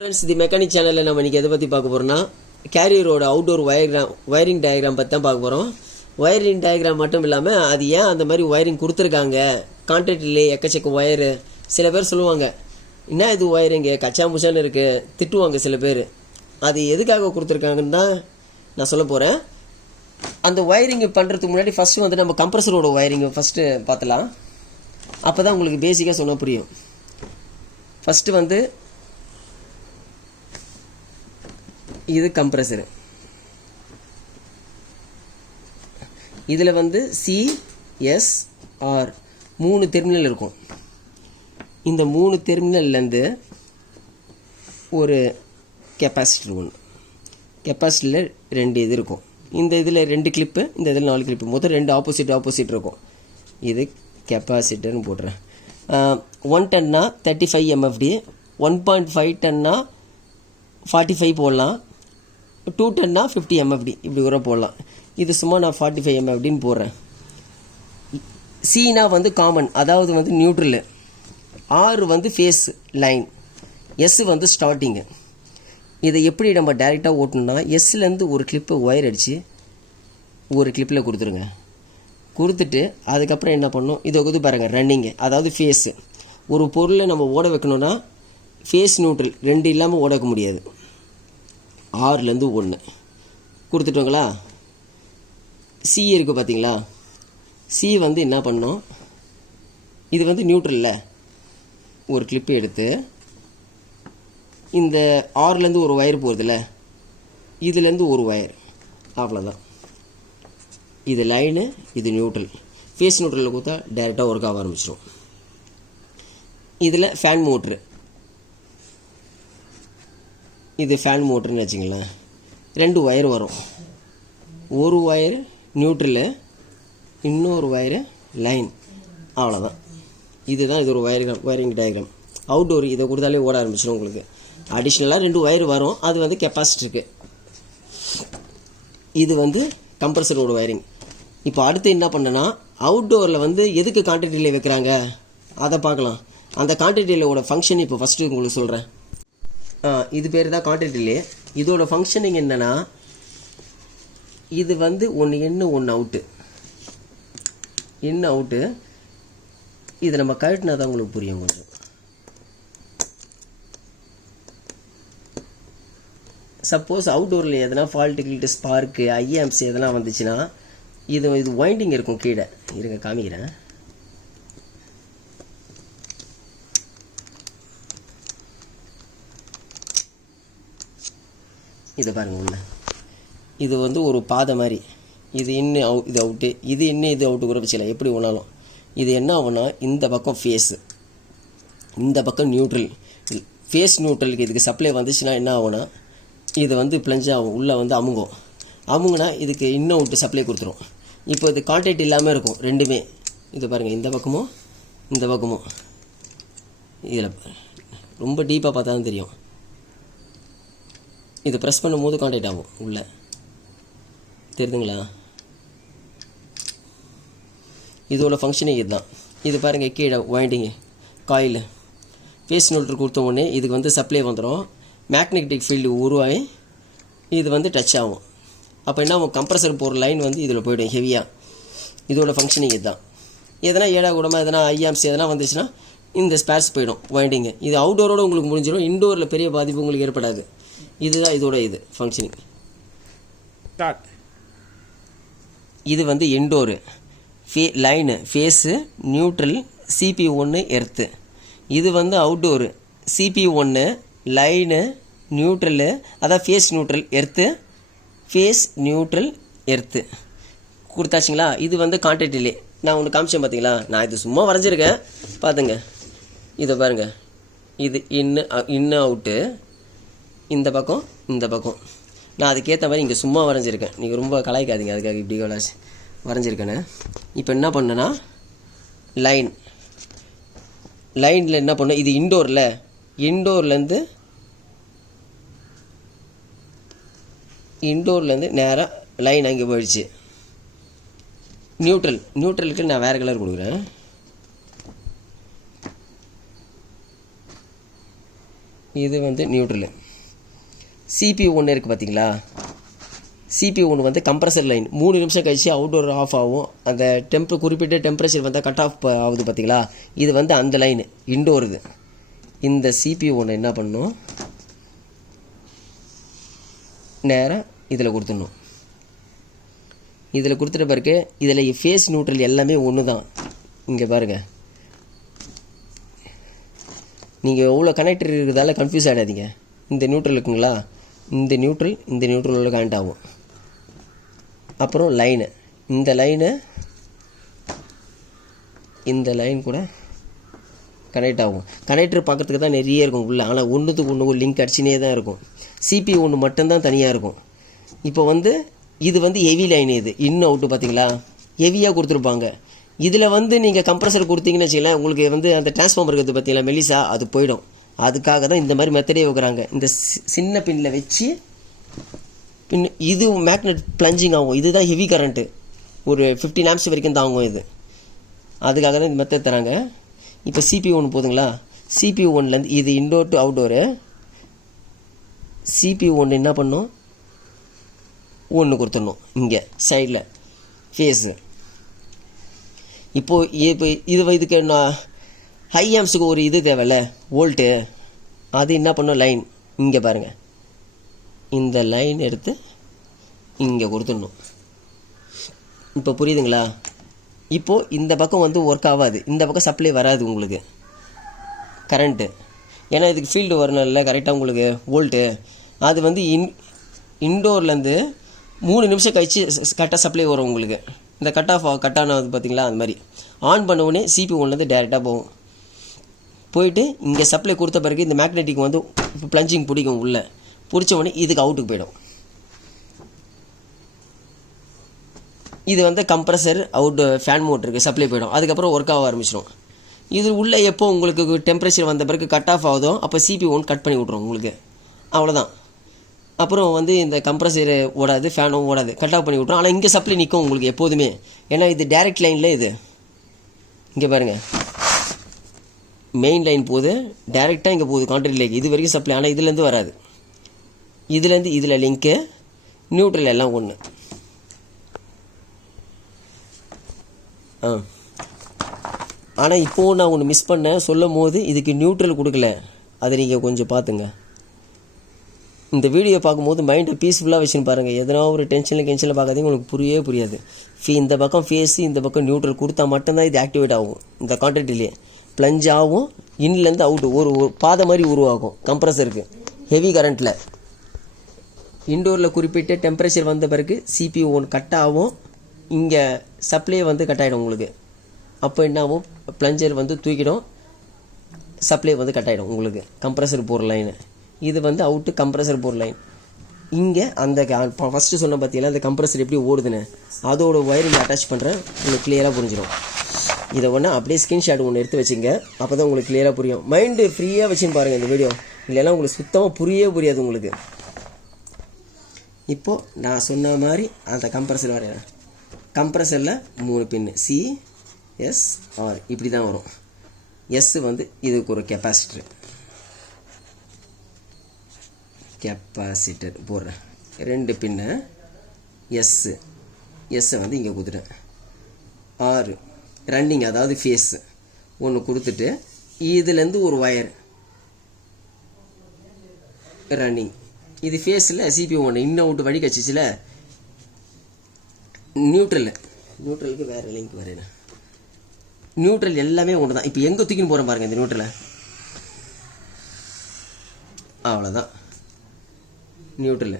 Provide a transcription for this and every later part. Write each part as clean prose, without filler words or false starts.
Friends தி mechanic சேனலில் நம்ம இன்றைக்கி எதை பற்றி பார்க்க போகிறோம்னா கேரியரோட அவுட்டோர் ஒயரிங் டயக்ராம் பற்றி தான் பார்க்க போகிறோம். ஒயரிங் டயக்ராம் மட்டும் இல்லாமல் அது ஏன் அந்த மாதிரி ஒயரிங் கொடுத்துருக்காங்க, கான்ட்ராக்டிலே எக்கச்சக்க ஒயரு. சில பேர் சொல்லுவாங்க என்ன இது ஒயரிங்கு கச்சா முச்சான்னு இருக்குது, திட்டுவாங்க சில பேர். அது எதுக்காக கொடுத்துருக்காங்கன்னு தான் நான் சொல்ல போகிறேன். அந்த ஒயரிங் பண்ணுறதுக்கு முன்னாடி ஃபஸ்ட்டு வந்து நம்ம கம்ப்ரஸரோட ஒயரிங்கை ஃபஸ்ட்டு பார்த்துலாம். அப்போ தான் உங்களுக்கு பேசிக்காக சொல்ல புரியும். ஃபஸ்ட்டு வந்து இது கம்ப்ரஸரு. இதில் வந்து சிஎஸ்ஆர் 3 டெர்மினல் இருக்கும். இந்த 3 டெர்மினல்லேருந்து ஒரு கெப்பாசிட்டர் ஒன்று, கெப்பாசிட்டரில் 2 இது இருக்கும். இந்த இதில் 2 கிளிப்பு, இந்த இதில் 4 கிளிப்பு, மொத்தம் 2 ஆப்போசிட் இருக்கும். இது கெப்பாசிட்டர்னு போடுறேன். 1 டன்னா 35 MFD, 1.5 டன்னா 45 போடலாம், 2 டன்னா 50 MFD இப்படி கூட போடலாம். இது சும்மா நான் 45 MFDன்னு போடுறேன். சீனா வந்து காமன், அதாவது வந்து நியூட்ரலு. ஆர் வந்து ஃபேஸ் லைன், எஸ் வந்து ஸ்டார்டிங்கு. இதை எப்படி நம்ம டைரெக்டாக ஓட்டணும்னா எஸ்லேருந்து ஒரு கிளிப்பு ஒயர் அடித்து ஒரு கிளிப்பில் கொடுத்துருங்க. கொடுத்துட்டு அதுக்கப்புறம் என்ன பண்ணணும், இதை வந்து பாருங்கள் ரன்னிங்கு, அதாவது ஃபேஸு. ஒரு பொருளை நம்ம ஓட வைக்கணுன்னா ஃபேஸ் நியூட்ரல் 2 இல்லாமல் ஓட வைக்க முடியாது. 6லேருந்து 1 கொடுத்துட்டோங்களா. சி இருக்குது பார்த்தீங்களா, சி வந்து என்ன பண்ணோம், இது வந்து நியூட்ரலில் ஒரு கிளிப்பு எடுத்து இந்த 6லேருந்து ஒரு ஒயர் போகிறதுல இதுலேருந்து ஒரு ஒயர், அவ்வளோதான். இது லைனு, இது நியூட்ரல். ஃபேஸ் நியூட்ரலில் கொடுத்தா டைரெக்டாக ஒர்க் ஆக ஆரம்பிச்சிடும். இதில் ஃபேன் மோட்ரு, இது ஃபேன் மோட்டர்னு வச்சுங்களேன். 2 ஒயர் வரும், ஒரு ஒயர் நியூட்ரலு, இன்னொரு ஒயரு லைன், அவ்வளோதான். இதுதான் இது ஒரு ஒயரிங் டயக்ராம். அவுட்டோர் இதை கொடுத்தாலே ஓட ஆரம்பிச்சிடும் உங்களுக்கு. அடிஷ்னலாக 2 ஒயர் வரும், அது வந்து கெப்பாசிட்டருக்கு. இது வந்து கம்ப்ரஸரோட ஒயரிங். இப்போ அடுத்து என்ன பண்ணனா, அவுட்டோரில் வந்து எதுக்கு கான்ட்ராக்ட் ரிலே வைக்கிறாங்க அதை பார்க்கலாம். அந்த கான்ட்ராக்ட் ரிலேவோட ஃபங்க்ஷன் இப்போ ஃபஸ்ட்டு உங்களுக்கு சொல்கிறேன். இது பேர் தான் கான்ட்ராக்ட் ரிலே. இதோட ஃபங்க்ஷனிங் என்னென்னா, இது வந்து ஒன்று இன்னு ஒன்று அவுட்டு, இன்னு அவுட்டு. இதை நம்ம கழட்டினா தான் உங்களுக்கு புரியும் கொஞ்சம். சப்போஸ் அவுட்டோரில் எதனா ஃபால்ட்டு கில்ட்டு ஸ்பார்க்கு ஐஆம்ஸ் எதனா வந்துச்சுன்னா இது வைண்டிங் இருக்கும் கீழே. இருங்க காமிக்கிறேன். இதை பாருங்கள் உள்ள, இது வந்து ஒரு பாதை மாதிரி. இது இன்னும் இது அவுட்டு, இது இன்னும் இது அவுட்டு கூட வச்சுக்கலாம், எப்படி ஒன்றாலும். இது என்ன ஆகும்னா, இந்த பக்கம் ஃபேஸு, இந்த பக்கம் நியூட்ரல். ஃபேஸ் நியூட்ரலுக்கு இதுக்கு சப்ளை வந்துச்சுன்னா என்ன ஆகும்னா, இது வந்து பிளஞ்ச் ஆகும், உள்ளே வந்து அமுங்குனா இதுக்கு இன்னும் அவுட்டு சப்ளை கொடுத்துரும். இப்போ இது கான்டாக்ட் இல்லாமல் இருக்கும் ரெண்டுமே. இது பாருங்கள், இந்த பக்கமும் இந்த பக்கமும். இதில் ரொம்ப டீப்பாக பார்த்தா தான் தெரியும். இது ப்ரெஸ் பண்ணும்போது கான்டாக்ட் ஆகும் உள்ளே, தெரியுதுங்களா. இதோட ஃபங்க்ஷனிங் இதுதான். இது பாருங்கள் கீழே வைண்டிங்கு காயில் ஃபேஸ் நியூட்ரல் கொடுத்த உடனே இதுக்கு வந்து சப்ளை வந்துடும். மேக்னெட்டிக் ஃபீல்டு உருவாகி இது வந்து டச் ஆகும். அப்போ என்ன ஆகும், கம்ப்ரஸர் போகிற லைன் வந்து இதில் போய்டும் ஹெவியாக. இதோட ஃபங்க்ஷனிங் இதுதான். எதனா ஏடா கூடமாக எதனா ஐஆம்ஸ் எதனா வந்துச்சுன்னா இந்த ஸ்பேர்ஸ் போயிடும் வைண்டிங்கு. இது அவுட்டோரோடு உங்களுக்கு முடிஞ்சிடும், இன்டோரில் பெரிய பாதிப்பு உங்களுக்கு ஏற்படாது. இதுதான் இதோட இது ஃபங்க்ஷனிங். இது வந்து indoor line, phase, neutral, CP1 earth. இது வந்து அவுட்டோரு CP1 லைனு, நியூட்ரலு, அதான் phase neutral earth, phase neutral earth கொடுத்தாச்சுங்களா. இது வந்து கான்ட்ராக்ட் ரிலே. நான் ஒன்று காமிச்சேன் பார்த்தீங்களா, நான் இது சும்மா வரைஞ்சிருக்கேன் பார்த்துங்க. இதை பாருங்கள், இது இன்னும் அவுட்டு, இந்த பக்கம் இந்த பக்கம். நான் அதுக்கேற்ற மாதிரி இங்கே சும்மா வரைஞ்சிருக்கேன், நீங்கள் ரொம்ப கலாய்க்காதீங்க, அதுக்காக இப்படி வரைஞ்சிருக்கேன்னு. இப்போ என்ன பண்ணேன்னா, லைனில் என்ன பண்ணேன், இது இன்டோர்லேருந்து நேராக லைன் அங்கே போயிடுச்சு. நியூட்ரலுக்கு நான் வேறு கலர் கொடுக்குறேன். இது வந்து நியூட்ரலு. CPU ஒன்று இருக்குது பார்த்தீங்களா, CPU ஒன்று வந்து கம்ப்ரஸர் லைன். 3 நிமிஷம் கழிச்சு அவுட்டோர் ஆஃப் ஆகும். அந்த குறிப்பிட்ட டெம்பரேச்சர் வந்தால் கட் ஆஃப் ஆகுது பார்த்தீங்களா, இது வந்து அந்த லைனு இன்டோர். இது இந்த CPU ஒன்று என்ன பண்ணணும், நேராக இதில் கொடுத்துடணும். இதில் கொடுத்துட்ட பிறகு இதில் ஃபேஸ் நியூட்ரல் எல்லாமே ஒன்று தான். இங்கே பாருங்கள், நீங்கள் எவ்வளோ கனெக்டர் இருக்கிறதால கன்ஃபியூஸ் ஆகிடாதீங்க. இந்த நியூட்ரல் இருக்குங்களா, இந்த நியூட்ரலோட கனெக்ட் ஆகும். அப்புறம் லைனு, இந்த லைன் கூட கனெக்ட் ஆகும். கனெக்டர் பார்க்குறதுக்கு தான் நிறைய இருக்கும் உள்ளே, ஆனால் ஒன்றுத்துக்கு ஒன்று லிங்க் அடிச்சுனே தான் இருக்கும். CPU ஒன்று மட்டும்தான் தனியாக இருக்கும். இப்போ வந்து இது வந்து ஹெவி லைன், இது இன் அவுட்டு பார்த்தீங்களா, ஹெவியாக கொடுத்துருப்பாங்க. இதில் வந்து நீங்கள் கம்ப்ரஸர் கொடுத்தீங்கன்னு வச்சுக்கலாம், உங்களுக்கு வந்து அந்த டிரான்ஸ்ஃபார்மர் இருக்கிறது பார்த்தீங்களா மெலிசா, அது போயிடும். அதுக்காக தான் இந்த மாதிரி மெத்தடே வைக்கிறாங்க. இந்த சின்ன பின்னில் வச்சு இது மேக்னெட் பிளஞ்சிங் ஆகும். இதுதான் ஹெவி கரண்ட்டு, ஒரு 15 amps வரைக்கும் தாங்கும் இது. அதுக்காக தான் இந்த மெத்தட் தராங்க. இப்போ CPU ஒன்று போதுங்களா, CPU ஒன்லேருந்து இது இன்டோர் டு அவுட்டோரு. CPU ஒன்று என்ன பண்ணும், ஒன்று கொடுத்துடணும் இங்கே சைடில் ஃபேஸு. இப்போது இதுக்கு நான் ஹை ஆம்ஸுக்கு ஒரு இது தேவையில்ல, வோல்ட்டு. அது என்ன பண்ணும், லைன் இங்கே பாருங்கள், இந்த லைன் எடுத்து இங்கே கொடுத்துடணும். இப்போ புரியுதுங்களா. இப்போது இந்த பக்கம் வந்து ஒர்க் ஆகாது, இந்த பக்கம் சப்ளை வராது உங்களுக்கு கரண்ட்டு. ஏன்னா இதுக்கு ஃபீல்டு வரணும்ல கரெக்டாக உங்களுக்கு வோல்ட்டு. அது வந்து இன்டோர்லேருந்து 3 நிமிஷம் கழிச்சு கரெக்டாக சப்ளை வரும் உங்களுக்கு. இந்த கட் ஆனது பார்த்தீங்களா, அது மாதிரி ஆன் பண்ண உடனே CPU ஒன்லேருந்து டேரெக்டாக போகும். போயிட்டு இங்கே சப்ளை கொடுத்த பிறகு இந்த மேக்னெட்டிக் வந்து பிளஞ்சிங் பிடிக்கும், உள்ளே பிடிச்ச உடனே இதுக்கு அவுட்டுக்கு போயிடும். இது வந்து கம்ப்ரஸர் அவுட் ஃபேன் மோட்டருக்கு சப்ளை போயிடும். அதுக்கப்புறம் ஒர்க் ஆக ஆரம்பிச்சிடும். இது உள்ளே எப்போ உங்களுக்கு டெம்பரேச்சர் வந்த பிறகு கட் ஆஃப் ஆகுதோ அப்போ CPU ஒன்று கட் பண்ணி விட்ரும் உங்களுக்கு, அவ்வளோதான். அப்புறம் வந்து இந்த கம்ப்ரஸர் ஓடாது, ஃபேனும் ஓடாது, கட் ஆஃப் பண்ணி விட்ரும். ஆனால் இங்கே சப்ளை நிற்கும் உங்களுக்கு எப்போதுமே, ஏன்னா இது டைரக்ட் லைனில். இது இங்கே பாருங்கள், மெயின் லைன் போகுது, டைரெக்டாக இங்கே போகுது கான்ட்ராக்ட் லைன், இது வரைக்கும் சப்ளை. ஆனால் இதுலேருந்து வராது, இதுலேருந்து இதில் லிங்க்கு, நியூட்ரல் எல்லாம் ஒன்று. ஆனால் இப்போது நான் ஒன்று மிஸ் பண்ணேன் சொல்லும் போது, இதுக்கு நியூட்ரல் கொடுக்கல, அதை நீங்கள் கொஞ்சம் பார்த்துங்க. இந்த வீடியோ பார்க்கும்போது மைண்டை பீஸ்ஃபுல்லாக வச்சுன்னு பாருங்கள். எதனா ஒரு டென்ஷனில் பார்க்காதீங்க, உங்களுக்கு புரியாது. இந்த பக்கம் ஃபேஸு, இந்த பக்கம் நியூட்ரல் கொடுத்தா மட்டும்தான் இது ஆக்டிவேட் ஆகும். இந்த கான்ட்ராக்ட்லேயே ப்ளஞ்ச் ஆகும், இன்லேருந்து அவுட்டு ஒரு பாதை மாதிரி உருவாகும் கம்ப்ரஸருக்கு ஹெவி கரண்ட்டில். இன்டோரில் குறிப்பிட்ட டெம்பரேச்சர் வந்த பிறகு CPU ஒன்று கட் ஆகும், இங்கே சப்ளை வந்து கட் ஆகிடும் உங்களுக்கு. அப்போ என்ன ஆகும், ப்ளஞ்சர் வந்து தூக்கிடும், சப்ளை வந்து கட் ஆகிடும் உங்களுக்கு. கம்ப்ரஸர் போகிற லைனு இது வந்து அவுட்டு, கம்ப்ரஸர் போகிற லைன் இங்கே. அந்த ஃபஸ்ட்டு சொன்ன பார்த்தீங்கன்னா அந்த கம்ப்ரஸர் எப்படி ஓடுதுன்னு, அதோட ஒயரிங் அட்டாச் பண்ணுறேன், உங்களுக்கு கிளியராக புரிஞ்சிடும். இதை ஒன்று அப்படியே ஸ்க்ரீன்ஷாட் ஒன்று எடுத்து வச்சுங்க, அப்போ தான் உங்களுக்கு கிளியராக புரியும். மைண்டு ஃப்ரீயாக வச்சுன்னு பாருங்கள் இந்த வீடியோ, இல்லைன்னா உங்களுக்கு சுத்தமாக புரியாது உங்களுக்கு. இப்போது நான் சொன்ன மாதிரி அந்த கம்ப்ரஸர் வரைகிறேன். கம்ப்ரஸரில் 3 பின்னு CSR இப்படி தான் வரும். எஸ் வந்து இதுக்கு ஒரு கெப்பாசிட்டர் போடுறேன். 2 பின்னு எஸ்ஸை வந்து இங்கே கொடுத்துட்டேன். 6 ரன்னிங், அதாவது ஃபேஸ் ஒன்று கொடுத்துட்டு இதுலேருந்து ஒரு ஒயர் ரன்னிங். இது ஃபேஸில் CPU ஒன்று இன்னும் அவுட்டு வழி கச்சிச்சில். நியூட்ரலுக்கு வேறு லிங்க் வரேன். நியூட்ரல் எல்லாமே ஒன்று தான். இப்போ எங்கே தூக்கின்னு போகிறேன் பாருங்கள் இந்த நியூட்ரலை, அவ்வளோதான் நியூட்ரல்.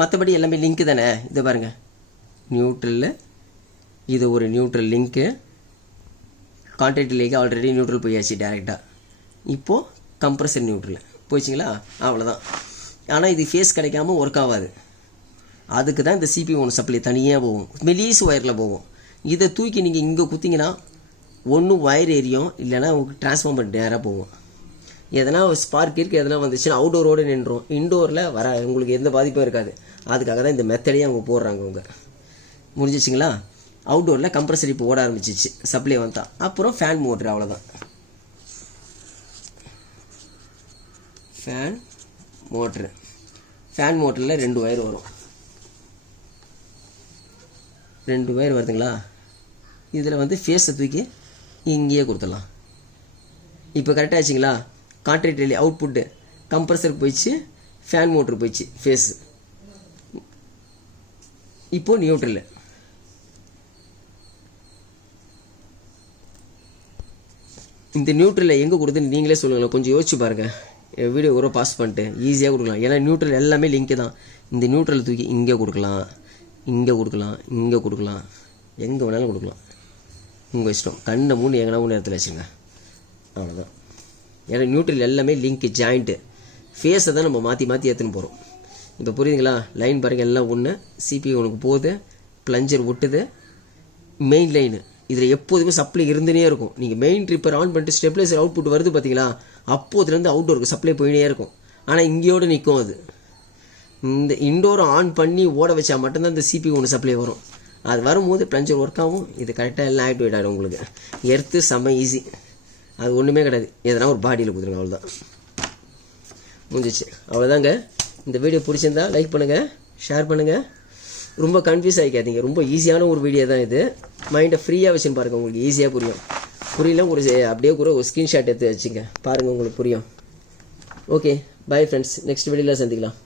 மற்றபடி எல்லாமே லிங்க்கு தானே. இதை பாருங்கள், நியூட்ரலில் இது ஒரு neutral link, contract link already neutral போயாச்சு டேரெக்டாக. இப்போது கம்ப்ரஸர் நியூட்ரல் போயிடுச்சிங்களா, அவ்வளோதான். ஆனால் இது ஃபேஸ் கிடைக்காம ஒர்க் ஆகாது. அதுக்கு தான் இந்த CPU ஒன்று சப்ளை தனியாக போகும், மெலீஸ் ஒயரில் போகும். இதை தூக்கி நீங்கள் இங்கே குத்திங்கன்னா ஒன்று ஒயர் ஏரியும், இல்லைன்னா உங்களுக்கு டிரான்ஸ்ஃபார்மர் நேராக போகும். எதனா ஒரு ஸ்பார்க் இருக்குது எதனா வந்துச்சுன்னா அவுட்டோரோடு நின்றுடும், இன்டோரில் வர உங்களுக்கு எந்த பாதிப்பும் இருக்காது. அதுக்காக தான் இந்த மெத்தடையே அவங்க போடுறாங்க. அவங்க முடிஞ்சிச்சிங்களா. அவுட்டோரில் கம்ப்ரஸர் இப்போ ஓட ஆரம்பிச்சிச்சு, சப்ளை வந்தால். அப்புறம் ஃபேன் மோட்ரு, அவ்வளோதான். Fan motor. ஃபேன் மோட்டரில் 2 ஒயர் வரும். 2 ஒயர் வருதுங்களா? இதில் வந்து ஃபேஸை தூக்கி இங்கேயே கொடுத்துடலாம். இப்போ கரெக்டாக ஆச்சுங்களா? கான்ட்ராக்ட் ரிலே அவுட்புட்டு கம்ப்ரஸருக்கு போயிடுச்சு, ஃபேன் மோட்ரு போயிடுச்சு ஃபேஸு. இப்போது நியூட்ரல். இந்த நியூட்ரலை எங்கே கொடுத்துன்னு நீங்களே சொல்லுங்களேன். கொஞ்சம் யோசிச்சு பாருங்கள். வீடியோ கூட பாஸ் பண்ணிட்டு ஈஸியாக கொடுக்கலாம். ஏன்னா நியூட்ரல் எல்லாமே லிங்க்கு தான். இந்த நியூட்ரல் தூக்கி இங்கே கொடுக்கலாம், இங்கே கொடுக்கலாம், இங்கே கொடுக்கலாம், எங்கே வேணாலும் கொடுக்கலாம். உங்கள் இஷ்டம். கண்ணை மூணு எங்கன்னா மூணு இடத்துல வச்சுங்க. அவ்வளோதான். ஏன்னா நியூட்ரல் எல்லாமே லிங்க்கு ஜாயிண்ட்டு. ஃபேஸை தான் நம்ம மாற்றி மாற்றி ஏற்றுன்னு போகிறோம். இப்போ புரியுதுங்களா? லைன் பாருங்கள் எல்லாம் ஒன்று. சிபிஐ ஒன்றுக்கு போகுது, ப்ளஞ்சர் ஒட்டுது, மெயின் லைனு. இதில் எப்போதுமே சப்ளை இருந்துனே இருக்கும். நீங்கள் மெயின் ட்ரிப்பர் ஆன் பண்ணிட்டு ஸ்டெப்லைசர் அவுட்புட் வருது பார்த்தீங்களா? அப்போதுலேருந்து அவுட்டோருக்கு சப்ளை போயினே இருக்கும். ஆனால் இங்கேயோடு நிற்கும் அது. இந்த இன்டோரை ஆன் பண்ணி ஓட வச்சா மட்டும்தான் இந்த சிபி ஒன்று சப்ளை வரும். அது வரும்போது ப்ளஞ்சர் ஒர்க் ஆகும். இது கரெக்டாக எல்லாம் ஆக்டிவேட் ஆகிடும் உங்களுக்கு. எர்த்து செம்ம ஈஸி. அது ஒன்றுமே கிடையாது. எதனா ஒரு பாடியில் கொடுத்துருங்க, அவ்வளோதான். முடிஞ்சிச்சு. அவ்வளோதாங்க. இந்த வீடியோ பிடிச்சிருந்தா லைக் பண்ணுங்கள், ஷேர் பண்ணுங்கள். ரொம்ப கன்ஃபியூஸ் ஆகிக்காதீங்க. ரொம்ப ஈஸியான ஒரு வீடியோ தான் இது. மைண்டை ஃப்ரீயாக வச்சுன்னு பாருங்கள், உங்களுக்கு ஈஸியாக புரியும். புரியல ஒரு அப்படியே கூட ஒரு ஸ்க்ரீன்ஷாட் எடுத்து வச்சுங்க, பாருங்கள் உங்களுக்கு புரியும். Okay, bye friends. நெக்ஸ்ட் வீடியோவில் சந்திக்கலாம்.